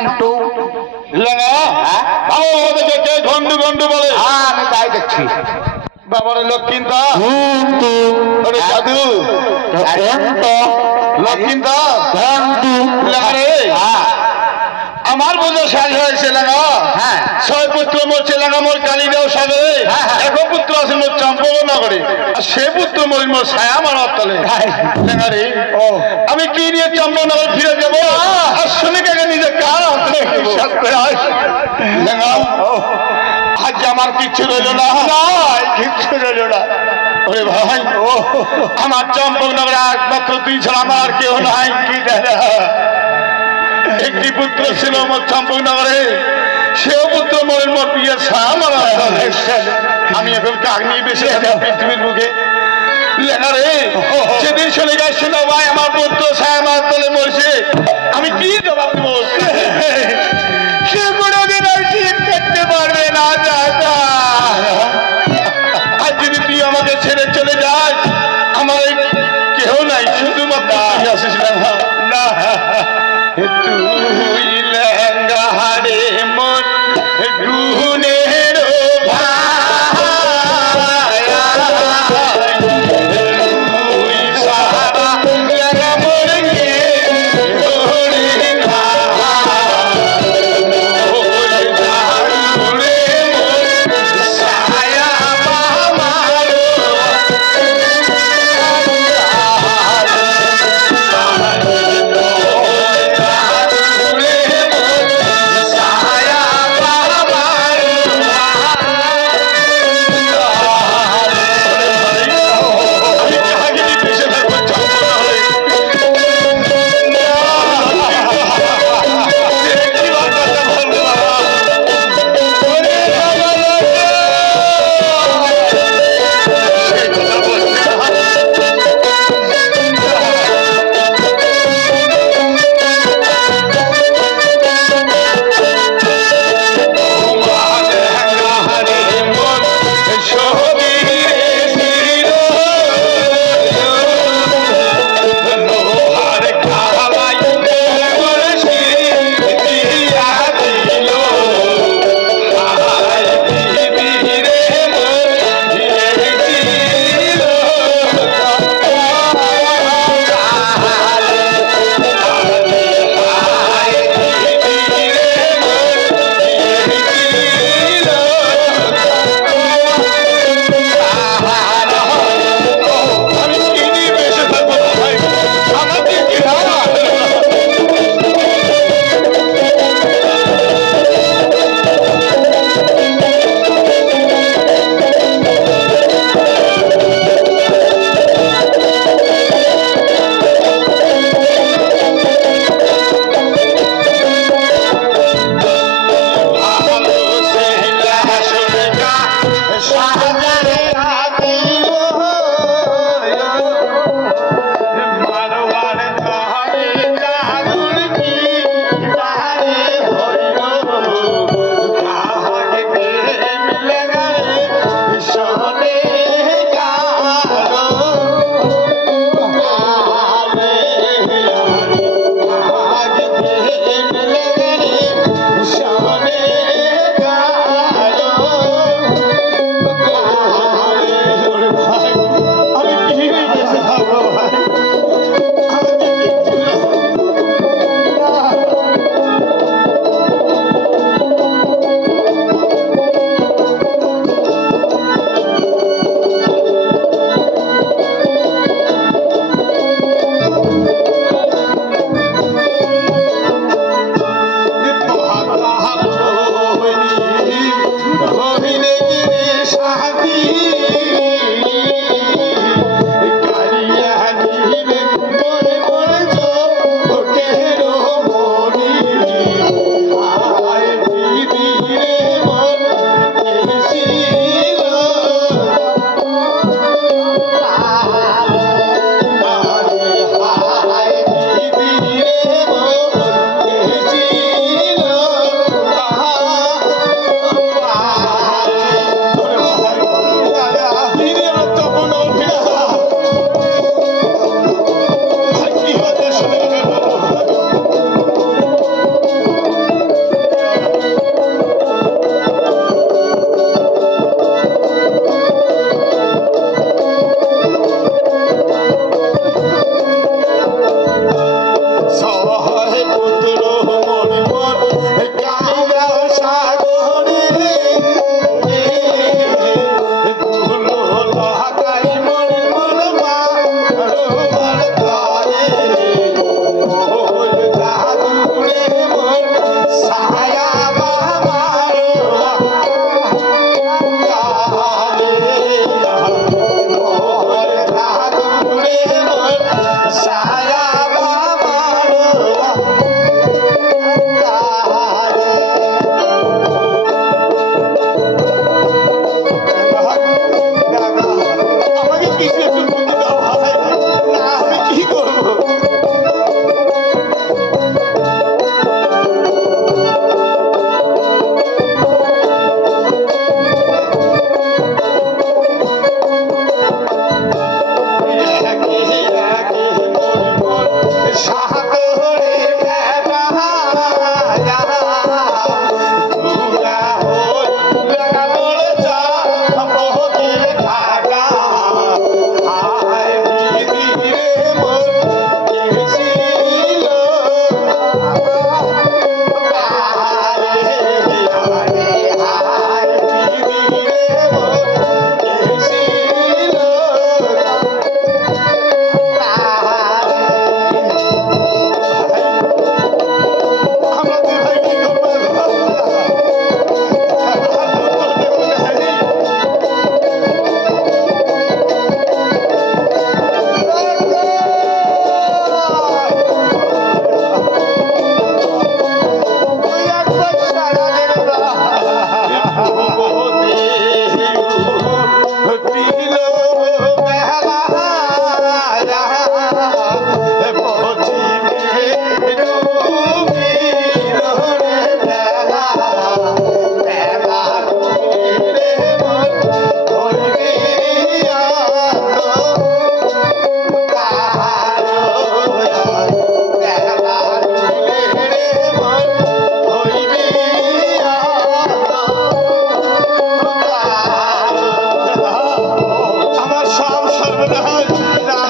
মন্টু লেঙ্গা বাবা আমাদেরকে কে ঘন্টু ঘন্টু বলে? আমি তাই দেখছি। বাবার লক্ষ্মীন্দা ওরে সাধু লক্ষ্মীন্দা লেঙ্গা রে আমার বোঝা সাজ হয়েছে লেঙ্গা। হ্যাঁ। 6 পুত্র মরছে লেঙ্গা মোর কালীদেও সাগরে, এক পুত্র আছে মোর চম্পকনগরে, আর সে পুত্র মরিল মোর ছায়া মারার তলে। লেঙ্গা রে আমি কি নিয়ে চম্পকনগর ফিরে যাব? আর শুনে কে নিজে কার হাতে বিশ্বাস করে লেঙ্গা আজ আমার কিচ্ছু রইল না, কিচ্ছু রইল না। ওরে ভাই আমার চম্পকনগরে একমাত্র তুই ছাড়া আমার কেউ নাই। কি একটি পুত্র ছিল মোর চম্পকনগরে, সেও পুত্র মরের মোর বিয়ের ছায়া মারা। আমি এখন কাক নিয়ে বেশি পৃথিবীর বুকে লেখা রে সেদিন শুনে গেছে শোনা ভাই আমার পুত্র ছায়া মার তলে মরছে, আমি কি জবাব দেবো? সে কোনোদিন আর ঠিক করতে পারবে না দাদা। আর যদি তুই আমাকে ছেড়ে চলে যাস আমার কেউ নাই, শুধুমাত্র তুই আসিস না। তুই লেঙ্গা হারে মন গুণের ভাই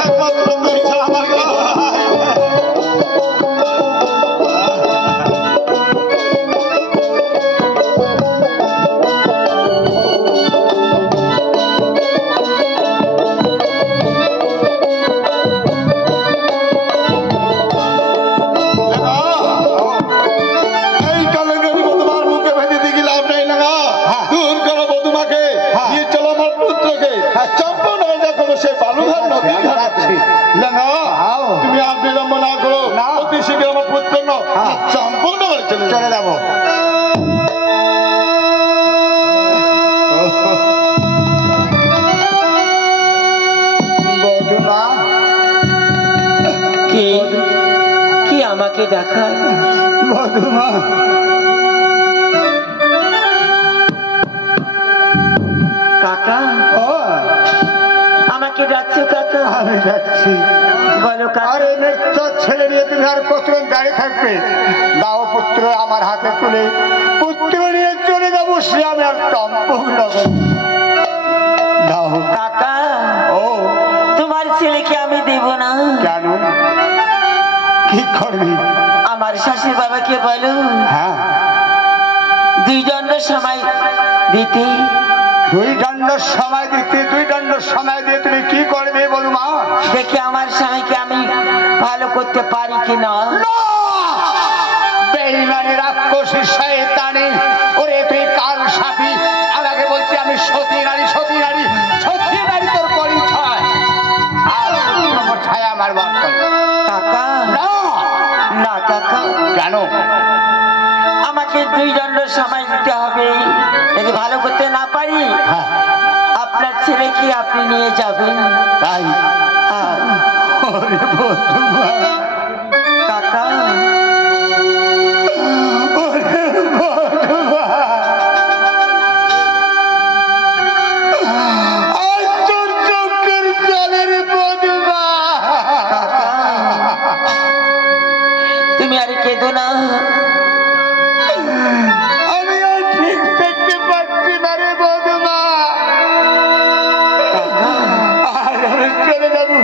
একমাত্র তুই ছাড়া আমার কেউ নাই। এই কালে আমি বধুমার মুখে ভেঙে দিকে লাভ নেই লাগা। দূর করো বধুমাকে, নিয়ে চলো আমার পুত্রকে চম্পনগর দেখো সে বালুঘাট নদী ঘাটাচ্ছি। লাগা তুমি আর বিলম্ব না করো, অতি শীঘ্র আমার পুত্র চম্পনগর চলে যাবো। বধুমা কি কি আমাকে দেখায়? বধুমা কাকা আমাকে ডাকছো কাকা? আমি যাচ্ছি। বলো কাকা। আরে তোর ছেলে নিয়ে তুমি আর কতদিন দাঁড়িয়ে থাকবে? দাও পুত্র আমার হাতে তুলে, পুত্র নিয়ে চলে যাবো সে আমি আর চম্পকনগর। দাও কাকা ও তোমার ছেলেকে আমি দেব না। কেন? কি করবি? আমার শাশুড়ি বাবাকে বলো হ্যাঁ 2 দণ্ড সময় দিতে। 2 দণ্ড সময় দিতে? 2 দণ্ড সময় দিয়ে তুমি কি করবে বলো মা? দেখি আমার স্বামীকে আমি ভালো করতে পারি কিনা। বেঈমানি রাক্ষসী শয়তানি, ওরে তুই কাল সাপি, আমাকে বলছি আমি সতী নারী, সতী নারী, সতী নারী তোর পরিচয়। আর আমার ছায়া আমার বর্তন। কাকা না কাকা। কেন? আমাকে 2 দণ্ড সময় দিতে হবে। যদি ভালো করতে না পারি আপনার ছেলেকে আপনি নিয়ে যাবেন। তাই? হ্যাঁ। ওরে বন্ধুমা, কাকা ওরে বন্ধুমা, আজ তোর চোখের জলের বন্ধুমা। তুমি আর কেঁদো না। আমি আর ঠিক দেখতে পাচ্ছি না রে বন্ধুমা। আর আমি চলে যাবো,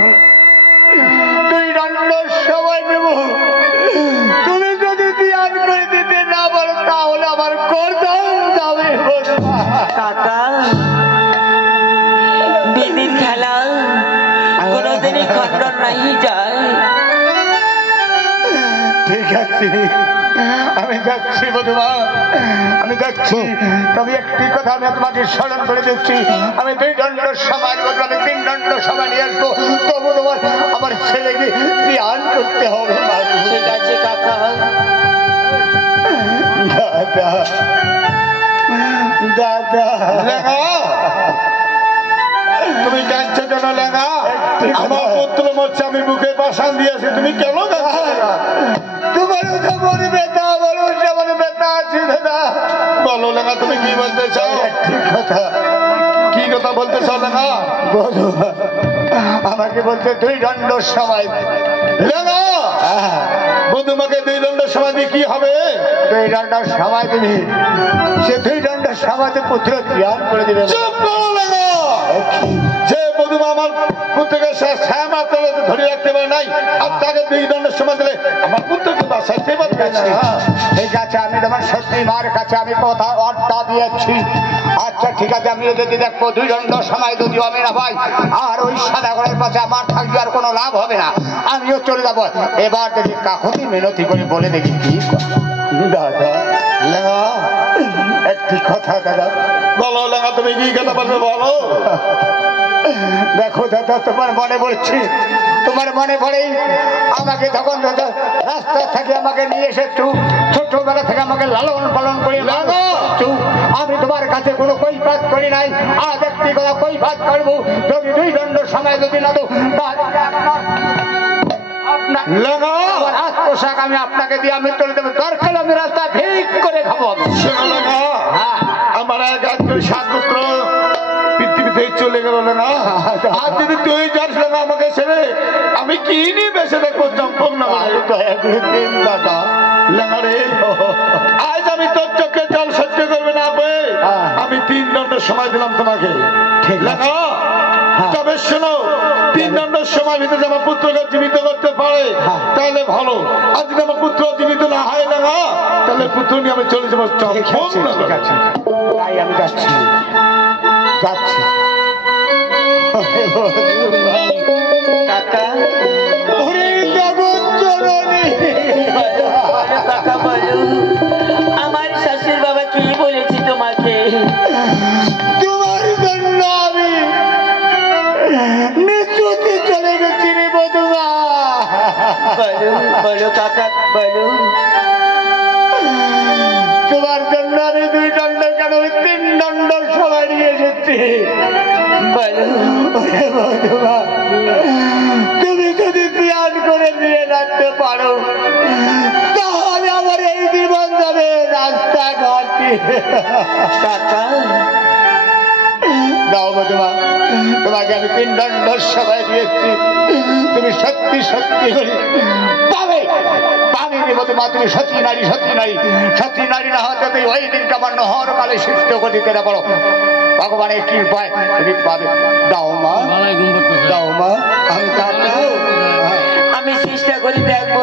2 দণ্ড সময় নেব। তুমি যদি ধ্যান করে দিতে না পারো তাহলে আমার গর্দান যাবে বন্ধুমা। কাকা বিধির খেলা কোনোদিনই খণ্ডন নাই যায়। ঠিক আছে আমি যাচ্ছি বধুমা, আমি যাচ্ছি। তবে একটি কথা আমি তোমাকে স্মরণ করে দিচ্ছি, আমি 2 দণ্ড সময় বলবো, আমি 3 দণ্ড সময় নিয়ে আসবো, তবু তোমার আমার ছেলেকে ধ্যান করতে হবে। ঠিক আছে কাকা। দাদা দাদা তুমি কাঁদছো কেন লেঙ্গা? আমার পুত্র মরছে, আমি বুকে পাশান দিয়েছি, তুমি কেন কাঁদছো? তোমারও তো মনে ব্যথা, আমারও যেমন ব্যথা আছে দাদা। বলো লেঙ্গা তুমি কি বলতে চাও? ঠিক কথা। কি কথা বলতে চাও লেঙ্গা? বলো। আমাকে বলতে 2 দণ্ড সময় লেঙ্গা। বধুমাকে 2 দণ্ড সময় দিয়ে কি হবে? 2 দণ্ড সময় দিবি, সে 2 দণ্ড সময়তে পুত্র ধ্যান করে দিবে। চুপ করো লেঙ্গা। যে বধুমা আমার পুত্রকে ছায়া মারতে ধরে রাখতে পারে নাই, আর তাকে 2 দণ্ডের সময় দিলে আমার পুত্রকে বাঁচাইতে পারবে না। ঠিক আছে আমি তোমার সত্যি মার কাছে আমি কথা অর্থা দিয়েছি। আচ্ছা ঠিক আছে, আমি যদি দেখবো 2 দণ্ড সময় যদিও আমি না পাই, আর ওই সাদাগরের পাশে আমার থাকবে আর কোনো লাভ হবে না, আমিও চলে যাবো। এবার দেখি কাকুতি মিনতি করে বলে দেখি কি দাদা। লেঙ্গা একটি কথা দাদা। বলো লেঙ্গা তুমি কি কথা বলবে বলো। দেখো দাদা তোমার মনে পড়ছে, তোমার মনে পড়েই আমাকে তখন দাদা রাস্তা থেকে আমাকে নিয়ে এসে ছোটবেলা থেকে আমাকে লালন পালন করে আমি তোমার কাছে কোনো কৈফাত করি নাই। আজ একটি কথা কৈফাত করবো, যদি 2 দণ্ড সময় যদি না দো আমার হাত পোশাক আমি আপনাকে দিয়ে আমি চলে যাবো। দরকার আমি রাস্তা ঠিক করে খাবো। আমার এক করে 7 পুত্র পৃথিবীতে চলে গেল না। আর যদি তুই যাস না আমাকে ছেড়ে, আমি কি নিয়ে বেঁচে দেখবো চম্পক না? দাদা লেঙ্গারে, আজ আমি তোর চোখে জল সহ্য করবে না পেয়ে আমি 3 দণ্ড সময় দিলাম তোমাকে। ঠিক লেঙ্গা তবে শোনো 3 দণ্ডের সময় ভিতরে আমার পুত্রকে জীবিত করতে পারে তাহলে ভালো, আর যদি আমার পুত্র জীবিত না হয় না তাহলে পুত্র নিয়ে আমি চলে যাবো চম্পকনগর। তাই আমি যাচ্ছি যাচ্ছি। কাকা ওরে জগৎ জননী, বলো কাকা বলো, আমার শাশুড় বাবা কি বলেছি তোমাকে? তোমার জন্য আমি মৃত্যুতে চলে গেছি রে বধুমা। বলো বলো কাকা বলো। তোমার জন্য আমি 2 দণ্ড কেন 3 দণ্ড সবাই নিয়ে এসেছি। বলো ওরে বধুমা, তুমি যদি প্রিয়ান করে নিয়ে রাখতে পারো তাহলে আমার এই জীবন যাবে রাস্তাঘাটে। কাকা দাও বধুমা, তোমাকে আমি 3 দণ্ড সবাই দিয়েছি, তুমি সত্যি সত্যি করে পাবে পাবে রে বধুমা। তুমি সত্যি নারী, সত্যি নারী, সত্যি নারী না হতে তুই ওই দিনকে আমার নহর কালে সৃষ্ট করতে না পারো। ভগবানের কৃপায় তুমি পাবে। দাও মা, দাও মা, আমি কাকা। আমি চেষ্টা করে দেখবো।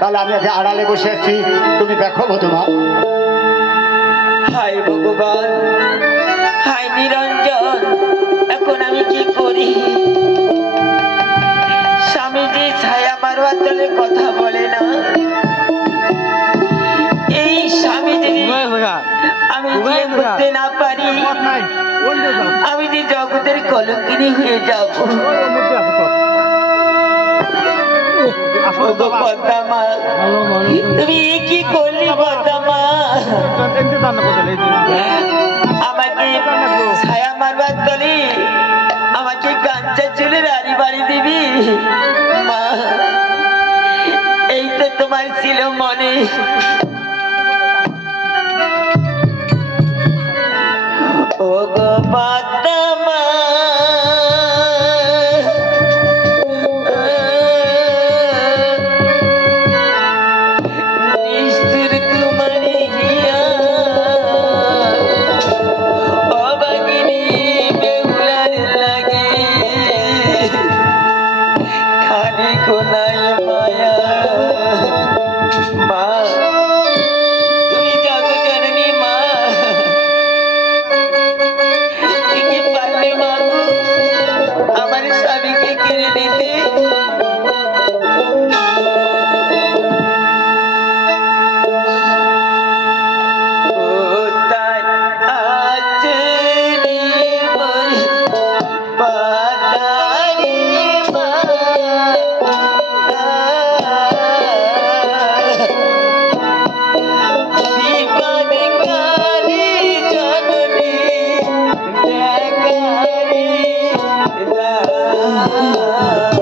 তাহলে আমি আগে আড়ালে বসে আছি, তুমি দেখো বধুমা। হায় ভগবান, হায় নিরঞ্জন, এখন আমি কি করি? স্বামীজি ছায়া মারবার তলে কথা বলে না, এই স্বামীজি আমি বিয়ে করতে না পারি, আমি যে জগতের কলঙ্কিনী হয়ে যাব। পদ্মা, তুমি কি করলি পদ্মা? আমাকে ছায়া মারবার তলে আমাকে কাঞ্চা চুলে রানী বাড়ি দিবি? মা, এই তো তোমার ছিল মনে। ও গো পদ্মা, নিষ্ঠুর তোমার হিয়া, অবাগিনী বেহুলার লাগে, খালি কোনায় মায়া। মা, তুমি জাগো জননী মা, কি পারলে মাগো আমার স্বামীকে কেড়ে নিতে? কোথায় আছে রে মোর পাতারি মা? বিপদে কারি জননী দেখারি দাও।